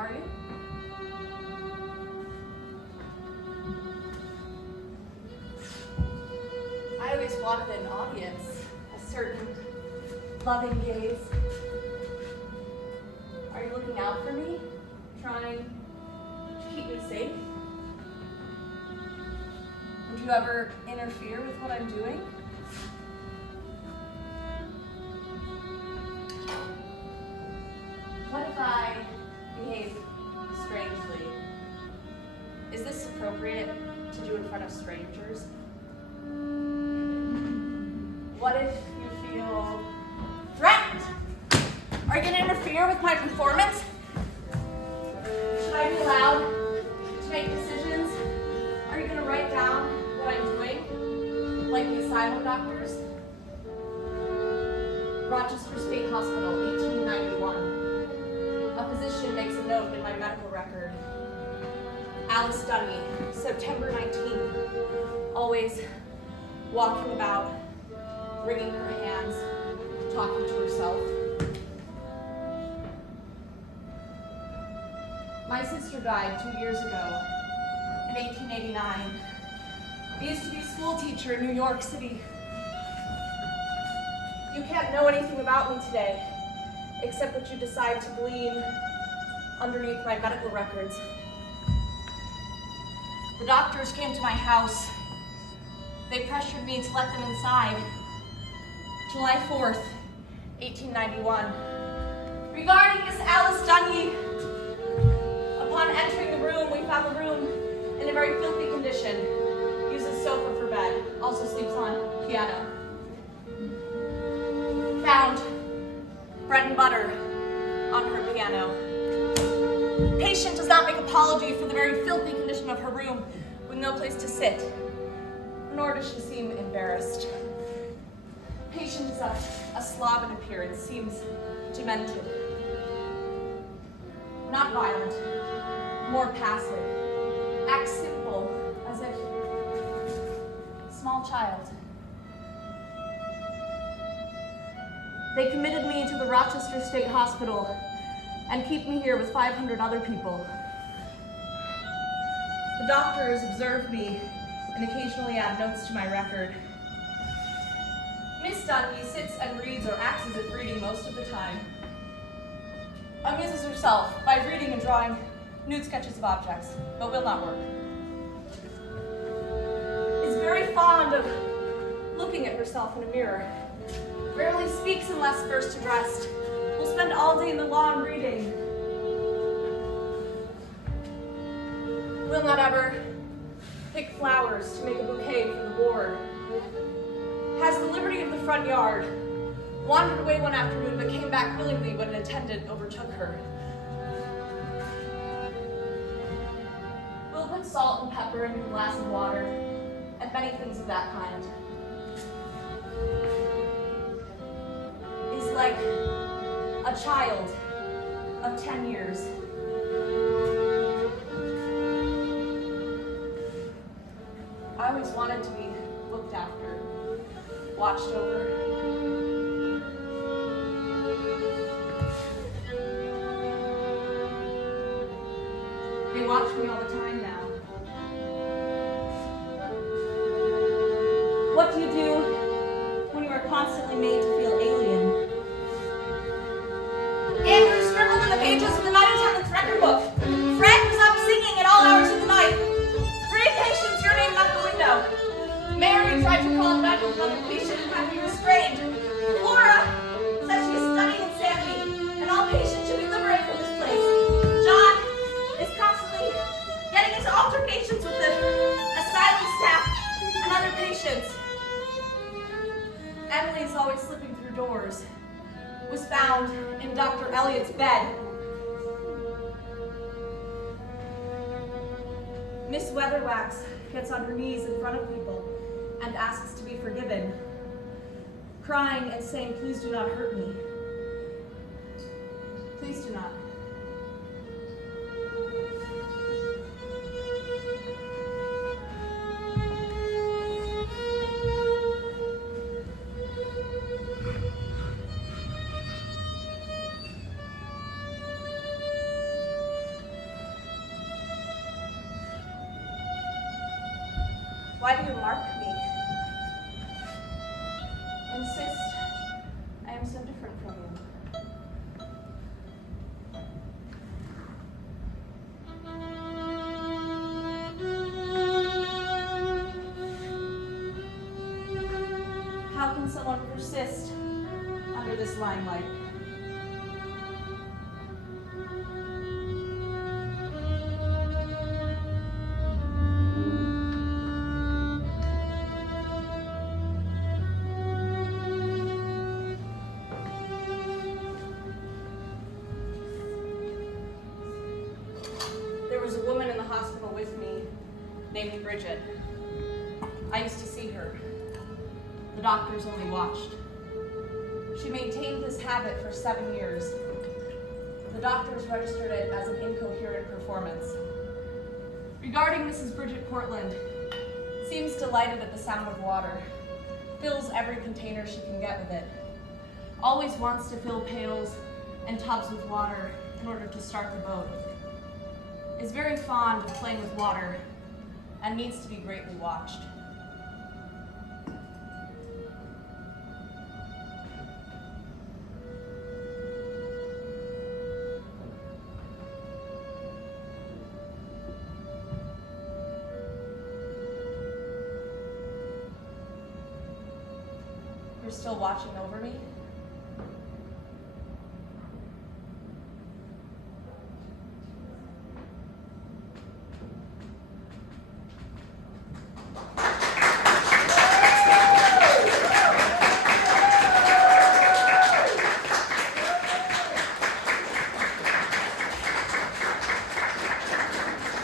Are you? I always wanted an audience, a certain loving gaze. Are you looking out for me? Trying to keep me safe? Would you ever interfere with what I'm doing? What if I behave strangely? Is this appropriate to do in front of strangers? What if you feel threatened? Are you going to interfere with my performance? Should I be allowed to make decisions? Are you going to write down what I'm doing, like the asylum doctors? Rochester State Hospital, 1891. A physician makes a note in my medical record. Alice Dunny, September 19th, always walking about, wringing her hands, talking to herself. My sister died 2 years ago, in 1889. I used to be a school teacher in New York City. You can't know anything about me today, except what you decide to glean underneath my medical records. The doctors came to my house. They pressured me to let them inside. July 4th, 1891. Regarding Miss Alice Dunny, upon entering the room, we found the room in a very filthy condition. Uses sofa for bed, also sleeps on piano. Found bread and butter on her piano. Patient does not make apology for the very filthy condition of her room with no place to sit, nor does she seem embarrassed. Patient is a Slav in appearance, seems demented. Not violent, more passive. Acts simple, as if small child. They committed me to the Rochester State Hospital and keep me here with 500 other people. The doctors observe me and occasionally add notes to my record. Miss Dungy sits and reads or acts as if reading most of the time. Amuses herself by reading and drawing nude sketches of objects, but will not work. Is very fond of looking at herself in a mirror. Rarely speaks unless first addressed. Will spend all day in the lawn reading. Will not ever pick flowers to make a bouquet for the ward. Has the liberty of the front yard. Wandered away one afternoon, but came back willingly when an attendant overtook her. Will put salt and pepper into a glass of water, and many things of that kind. Is like a child of 10 years. I always wanted to be looked after, watched over. They watch me all the time now. What do you do when you are constantly made to feel alien? Andrew scribbled in the pages of the night attendance record book. Fred was up singing at all hours of the night. 3 patients urinating out the window. Mary tried to call back with another patient and had to be restrained. Laura says she is studying insanity, and all patients should be liberated from this place. John is constantly getting into altercations with the asylum staff and other patients. Emily's always slipping through doors. Was found in Dr. Elliott's bed. Miss Weatherwax gets on her knees in front of people and asks to be forgiven, crying and saying, "Please do not hurt me. Please do not." Why do you mark me? Insist I am so different from you. How can someone persist under this limelight? There was a woman in the hospital with me named Bridget. I used to see her. The doctors only watched. She maintained this habit for 7 years. The doctors registered it as an incoherent performance. Regarding Mrs. Bridget Portland, seems delighted at the sound of water, fills every container she can get with it, always wants to fill pails and tubs with water in order to start the boat, is very fond of playing with water, and needs to be greatly watched. You're still watching over me?